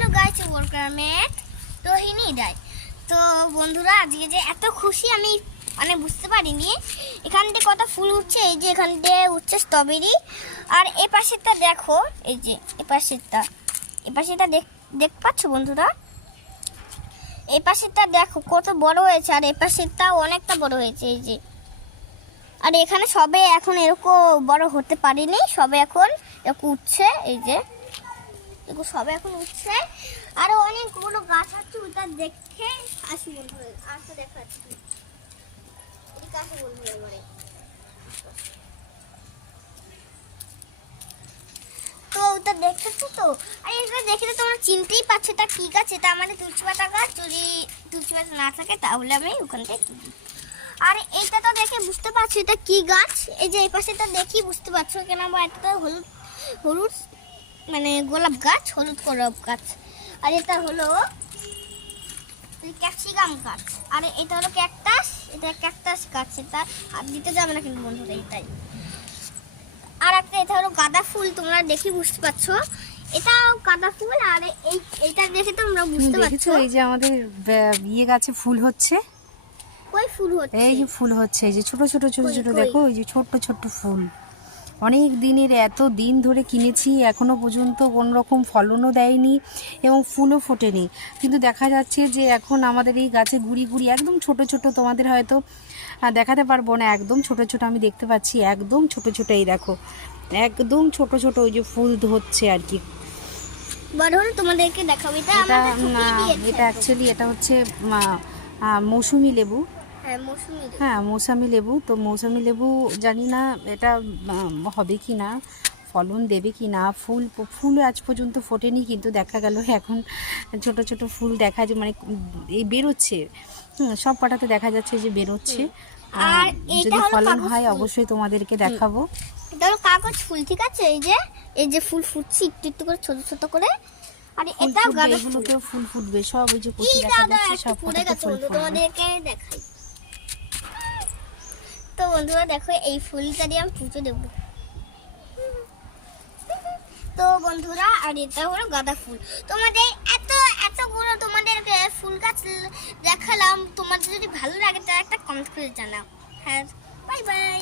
Hello guys, welcome Rohini রায়। তো বন্ধুরা, আজকে যে এত খুশি আমি মানে বুঝতে পারিনি। এখান থেকে কত ফুল উঠছে, এই যে এখান থেকে উঠছে স্ট্রবেরি। আর এই পাশেরটা দেখো, এই যে এই পাশেরটা দেখ পাচ্ছ বন্ধুরা? এই পাশেরটা দেখো কত বড় হয়েছে, আর এই পাশেরটা অনেকটা বড় হয়েছে, এই যে। আর এখানে সবে এখন এরকম বড় হতে পারেনি, সবে এখন এরকম উঠছে, এই যে এগুলো সবে এখন উঠছে। আরো অনেকগুলো গাছ আছে, ওটা দেখে আসি বন্ধুরা। আসতে দেখাচ্ছি, এদিকে আসো বন্ধুরা এবারে। তো ওটা দেখতেছো তো? আর এটা দেখে তো তোমরা চিনতেই পারছো এটা কি গাছ। এটা আমাদের তুলসী পাতা গাছ। যদি তুলসী পাতা না থাকে তাহলে আমি ওখান থেকে তুলি। আর এইটা তো দেখে বুঝতে পারছো এটা কি গাছ। এই যে এই পাশেটা দেখি বুঝতে পারছো কেন, বা এটা তো হলুদ হলুদ মানে গোলাপ গাছ, হলুদ গোলাপ গাছ। আর এটা হলো ক্যাপসিকাম গাছ। আর এটা হলো ক্যাকটাস, এটা ক্যাকটাস গাছ। এটা হাত দিতে যাবে না কিন্তু বন্ধুরা, এটাই। আর একটা এটা হলো গাঁদা ফুল, তোমরা দেখি বুঝতে পারছো এটাও গাঁদা ফুল। আর এইটা দেখে তোমরা বুঝতে পারছো এই যে আমাদের ইয়ে গাছে ফুল হচ্ছে। কই ফুল হচ্ছে? এই যে ফুল হচ্ছে, এই যে ছোট ছোট ছোট ছোট দেখো, এই যে ছোট্ট ছোট্ট ফুল। অনেক দিনের, এত দিন ধরে কিনেছি, এখনো পর্যন্ত কোনো রকম ফলনও দেয়নি এবং ফুলও ফোটেনি। কিন্তু দেখা যাচ্ছে যে এখন আমাদের এই গাছে গুড়ি গুড়ি একদম ছোট ছোট, তোমাদের হয়তো দেখাতে পারবো না, একদম ছোট ছোট আমি দেখতে পাচ্ছি, একদম ছোট ছোট। এই দেখো একদম ছোট ছোট ওই যে ফুল হচ্ছে আর কি। বড় হলে তোমাদেরকে দেখাবো। এটা এটা অ্যাকচুয়ালি এটা হচ্ছে মৌসুমি লেবু। হ্যাঁ, মৌসামি লেবু। তো মৌসামি লেবু জানি না এটা হবে কি না, ফলন দেবে কি না। ফুল আজ পর্যন্ত ফোটেনি, কিন্তু দেখা গেল এখন ছোট ছোট ফুল দেখা যায়, মানে এই বেরোচ্ছে। সব পাটাতে দেখা যাচ্ছে যে বেরোচ্ছে। আর যদি ফলন হয় অবশ্যই তোমাদেরকে দেখাবো। এটা হলো কাগজ ফুল, ঠিক আছে? এই যে ফুল ফুটছে একটু একটু করে, ছোট ছোট করে। আর এটা গাঁদা ফুল, এগুলোতেও ফুল ফুটবে, সব ওই যে কুচি দেখা যাচ্ছে, সব ফুটে গেছে। ফুল ফুটবে। তোমাদেরকে দেখাই। তো বন্ধুরা দেখো, এই ফুলটা দিয়ে আমি পুজো দেবো। তো বন্ধুরা, আর এটা হলো গাঁদা ফুল। তোমাদের এতগুলো তোমাদেরকে ফুল গাছ দেখালাম। তোমাদের যদি ভালো লাগে তাহলে একটা কমেন্ট করে জানাও। হ্যাঁ, বাই বাই।